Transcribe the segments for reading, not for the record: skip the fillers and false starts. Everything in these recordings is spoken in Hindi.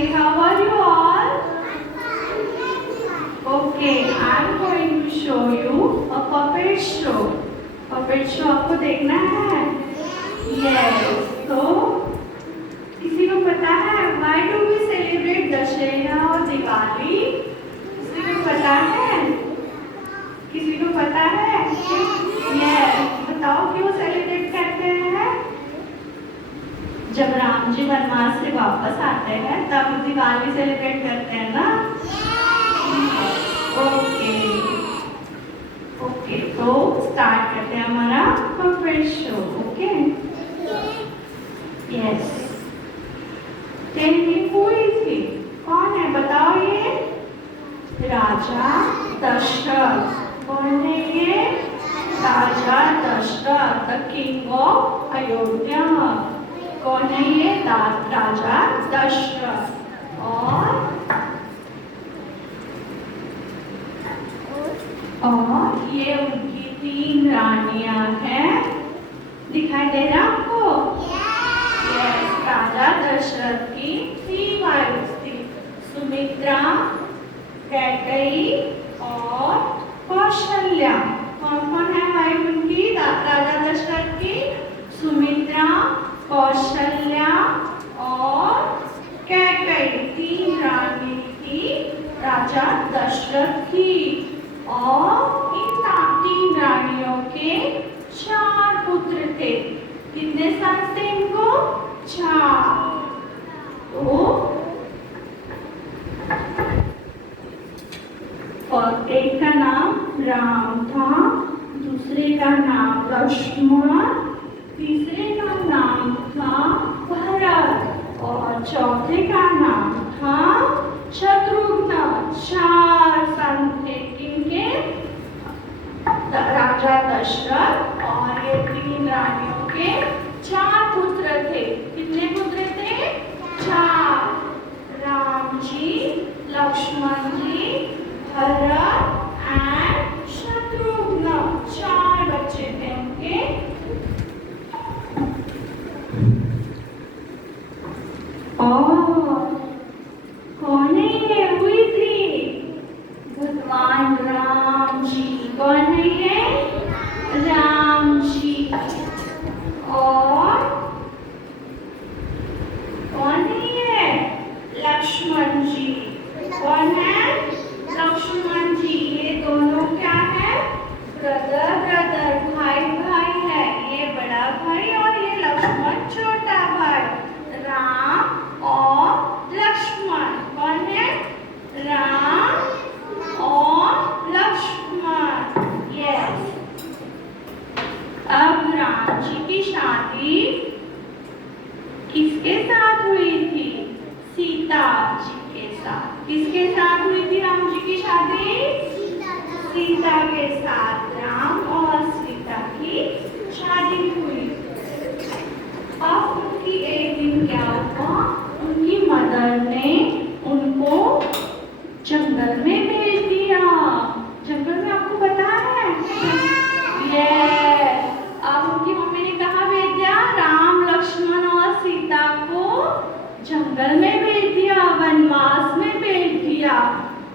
Okay, how are you all? Okay, I'm going to show you a puppet show. Puppet show आपको देखना है? Yes. So, किसी को पता है why do we celebrate Dussehra और दिवाली? किसी को पता है? किसी को पता है? Yes. बताओ क्यों सेलिब्रेट करते हैं? जब राम जी वनवास से वापस आते हैं तब दिवाली सेलिब्रेट करते हैं ना? ओके ओके, तो स्टार्ट करते हैं हमारा puppet show. Okay, yes. Tell me who is he? कौन है बताओ? ये राजा दशरथ. कौन है ये? राजा Dasharath, the king of Ayodhya. कौन है ये? राजा दशरथ. और ये उनकी 3 रानियां हैं. दिखाई दे रहा आपको? यस. राजा दशरथ की 3 वाइफ्स थी. सुमित्रा, कैकेयी और कौशल्या. कौन कौन है वाइफ उनकी राजा दशरथ की? सुमित्रा, कौशल्या और कैकेयी. 3 रानी थी राजा दशरथ की. और इन 3 रानियों के 4 पुत्र थे. कितने सन्स थे इनको? 4. तो एक का नाम राम था, दूसरे का नाम लक्ष्मण, तीसरे का नाम था भरत और चौथे का नाम था शत्रुघ्न. 4 संत थे किनके? राजा दशरथ. और ये 3 रानियों के 4 पुत्र थे. कितने पुत्र थे? 4. राम जी, लक्ष्मण जी, भरत एंड शत्रुघ्न. 4 बच्चे थे उनके. और कौन है ये? हुई थी भगवान राम जी. कौन है ये? राम जी. और कौन है ये? लक्ष्मण जी. कौन है? लक्ष्मण जी. ये दोनों क्या है? ब्रदर, भाई भाई है. ये बड़ा भाई और ये लक्ष्मण छोटा भाई. राम और लक्ष्मण. कौन है? राम और लक्ष्मण. यस. अब राम जी की शादी किसके साथ हुई थी? सीता जी के साथ. किसके साथ हुई थी राम जी की शादी? सीता के साथ. राम और सीता की शादी हुई. अब उनकी एक दिन क्या हुआ? उनकी मदर ने उनको जंगल में भेज दिया. जंगल में आपको पता है? ये अब उनकी मम्मी ने कहा भेज दिया? राम, लक्ष्मण और सीता को जंगल में भेज दिया, वनवास में भेज दिया.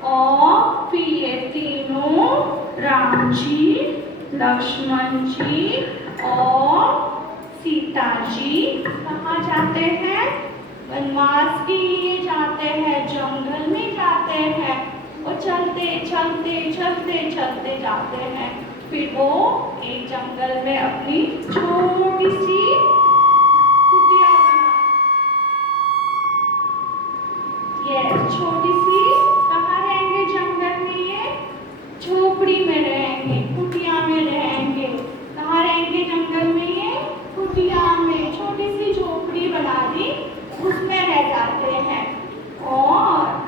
और फिर ये तीनों राम जी, लक्ष्मण जी और सीता जी कहाँ जाते हैं? वनवास के लिए जाते हैं. जंगल में जाते हैं. और चलते जाते हैं. फिर वो एक जंगल में अपनी छोटी सी कुटिया बना. ये छोटी सी कहाँ रहेंगे? जंगल में. ये झोपड़ी में रहेंगे, कुटिया में रहेंगे. कहाँ रहेंगे? जंगल में. ये कुटिया में छोटी सी झोपड़ी बना दी, उसमें रह जाते हैं. और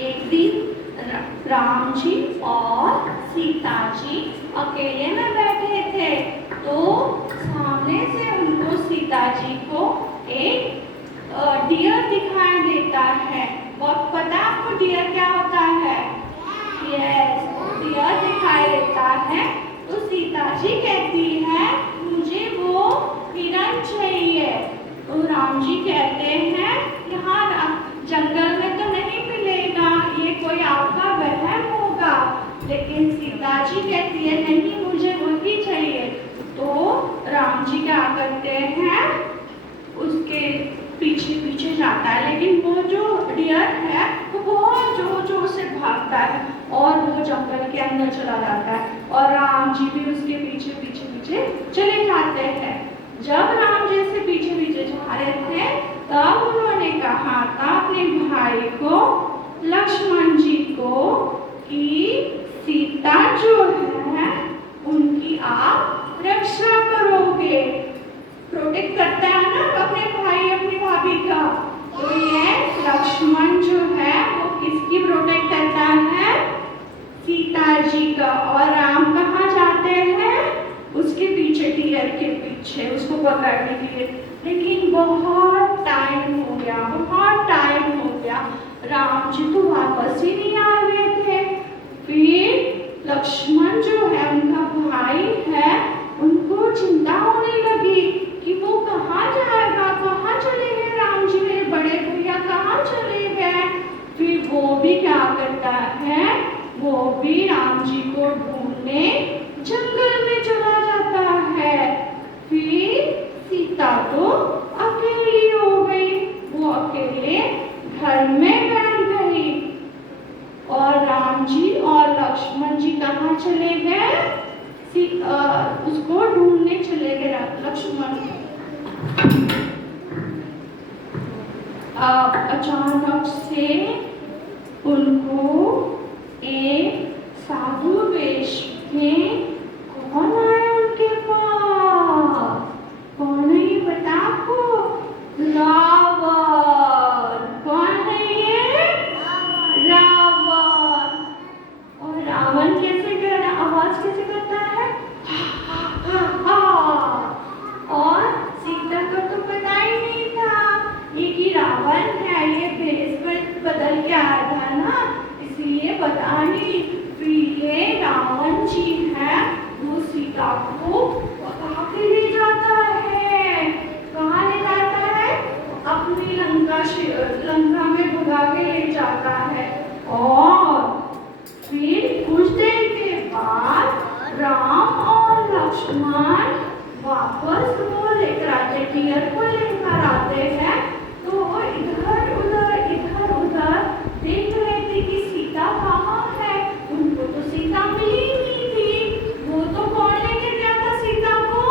एक दिन राम जी और सीता जी अकेले में बैठे थे. तो सामने से उनको सीता जी को एक डियर दिखाई देता है. बहुत पता है आपको डियर क्या होता है? यस, डियर दिखाई देता है. तो सीता जी कहती है मुझे वो हिरण चाहिए. और वो जंगल के अंदर चला जाता है और राम जी भी उसके पीछे पीछे पीछे चले जाते हैं। जब राम जी से पीछे पीछे जा रहे थे तब उन्होंने कहा था अपने भाई को, लक्ष्मण जी को, कि सीता जो है उनकी आप रक्षा करोगे। प्रोटेक्ट करता है ना अपने भाई अपनी भाभी का, तो ये लक्ष्मण जो है वो किसकी प्रोटेक्ट करता है? सीता जी का। और राम कहाँ जाते हैं? उसके पीछे, डियर के पीछे, उसको पकड़ने के लिए। लेकिन बहुत टाइम हो गया, बहुत टाइम हो गया, राम जी तो वापस ही नहीं आ रहे थे। फिर लक्ष्मण जो है उनका भाई है, उनको चिंता होने लगी कि वो कहाँ जाएगा, कहाँ चले गए राम जी, मेरे बड़े भैया कहाँ चले गए। फिर वो भी क्या करता है, वो भी राम जी को ढूंढने जंगल में चला जाता है। फिर सीता तो अकेली हो गई, वो अकेले घर में बैठ गई और राम जी और लक्ष्मण जी कहाँ चले गए? उसको ढूंढने चले गए लक्ष्मण। अचानक से उनको एक साधु वेश में कौन आया उनके पास? कौन है ये पता आपको? रावण। कौन है ये? रावण। और रावण कैसे करना, आवाज कैसे करता है? और सीता को तो पता ही नहीं था ये कि रावण है, ये भेष बदल के आया था ना, इसलिए पता नहीं। फिर ये रावण जी है, वो सीता को पका के ले जाता है। कहाँ ले जाता है? अपनी लंका में भगा के ले जाता है। और फिर कुछ देर के बाद राम और लक्ष्मण वापस वो लेकर आते, डियर को लेकर आते हैं। तो इधर उधर देख रहे थे कि सीता कहाँ है। उनको तो सीता मिली नहीं थी। वो तो कौन लेकर गया था सीता को?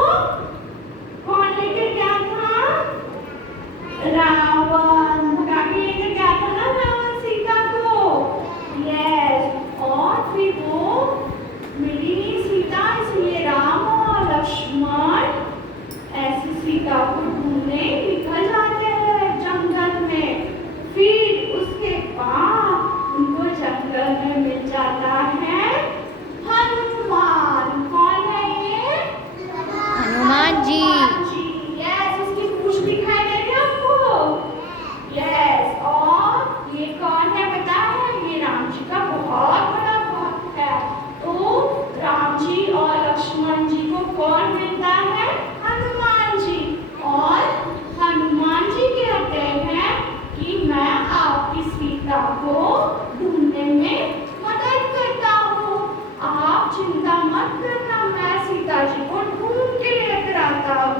कौन लेकर गया था? रावण भगा के लेकर गया था ना रावण सीता को। यस। और फिर वो मिली नहीं सीता, इसलिए राम और लक्ष्मण ऐसे सीता को ढूंढने निकल जाते हैं जंगल में। फिर उसके बाद उनको जंगल में मिल जाता है हनुमान। कौन है ये? हनुमान जी। यस, उसकी पूंछ दिखाई दे रही है आपको? यस। और ये कौन है पता है? ये राम जी का बहुत बड़ा भक्त है। तो राम जी और लक्ष्मण जी को कौन मिलता है? हनुमान जी। और हनुमान जी कहते हैं कि मैं आपकी सीता को ढूंढने में मदद करता हूँ, आप चिंता मत करना, मैं सीता जी को ढूंढ के लेकर आता हूँ।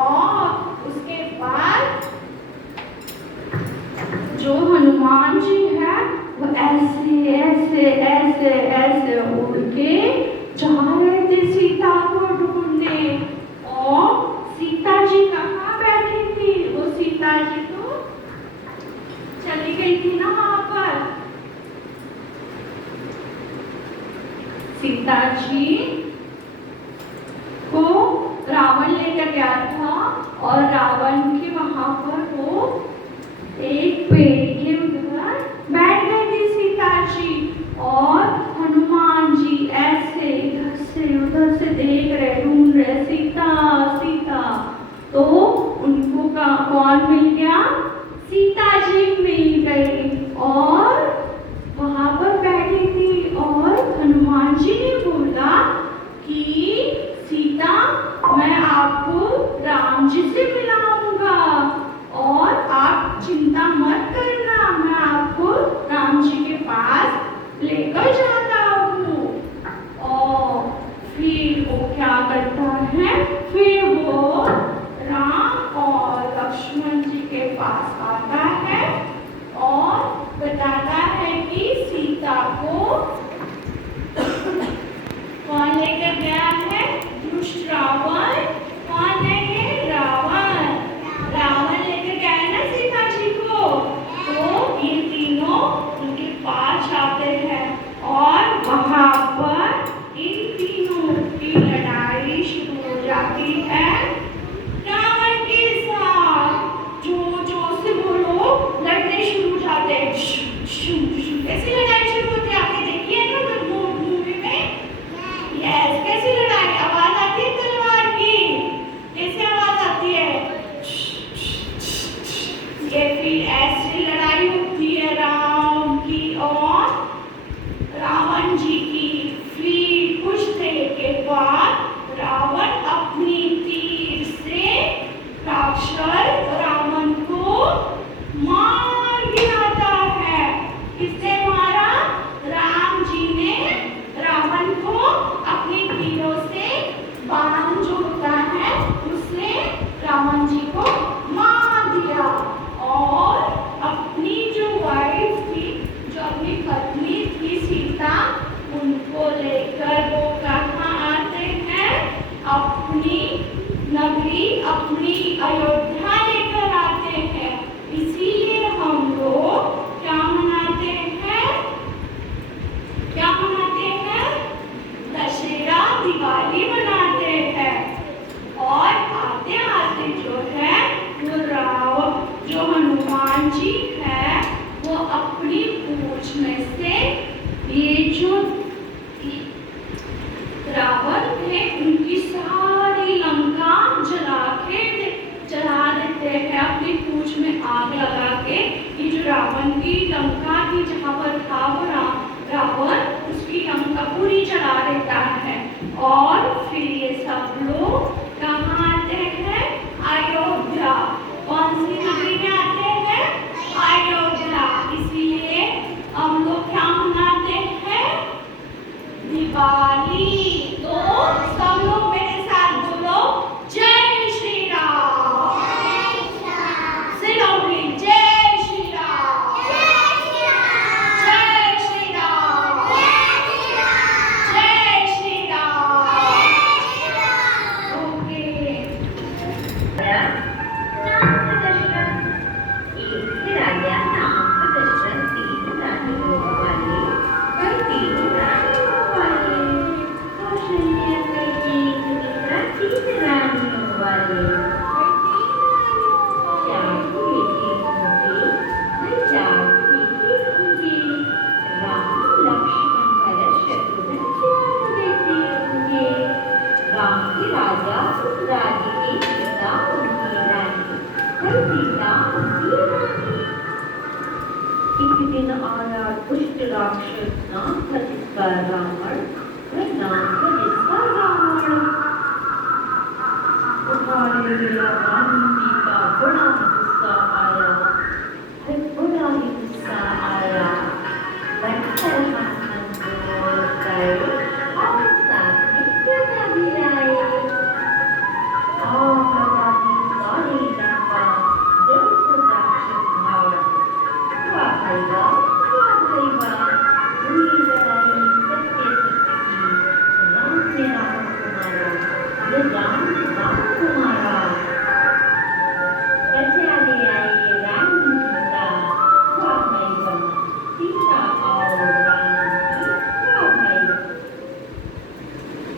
और उसके बाद जो हनुमान जी है वो ऐसे ऐसे ऐसे ऐसे उड़ के जा रहे थे सीता को ढूंढने। और सीता जी कहाँ बैठी थी? वो सीता जी तो चली गई थी ना वहां पर। सीता जी को रावण लेकर गया था और रावण के वहां पर वो एक पेड़ के उधर बैठ गई थी सीता जी। और हनुमान जी ऐसे इधर से उधर से देख रहे, ढूंढ रहे सीता सीता। तो उनको कौन मिल गया? सीता जी मिल गई और वहां पर बैठी थी। और हनुमान जी ने बोला कि सीता, मैं आपको राम जी से मिलाऊंगा और आप चिंता मत करना, मैं आपको राम जी के पास लेकर जाता हूँ। और फिर वो क्या करता है? फिर वो राम और लक्ष्मण जी के पास आता है और बताता है कि सीता को अपनी नगरी, अपनी अयोध्या लेकर आते हैं। इसीलिए हम लोग क्या मनाते हैं? क्या मनाते हैं? दशहरा, दिवाली मनाते हैं। और आते आते जो है जो हनुमान जी है वो अपनी पूंछ में से ये जो रावण थे उनकी सारी लंका जला देते हैं। अपनी पूंछ में आग लगा के ये जो रावण की लंका थी जहाँ पर था वो रावण उसकी लंका पूरी जला देता है। और फिर ये सब लोग कहाँ आते हैं? अयोध्या। कौन सी नगरी में आते हैं? अयोध्या। इसीलिए हम लोग क्या मनाते हैं? दिवाली। तो सब लोग मेरे साथ बोलो, जय श्री राम। से लोगे, जय श्री राम। जय श्री राम। जय श्री राम। ओके। एक दिन आया दुष्ट राक्षस, नाम था जिसका रावण, वह नाम था जिसका रावण। उठा ले गया रानी का बड़ा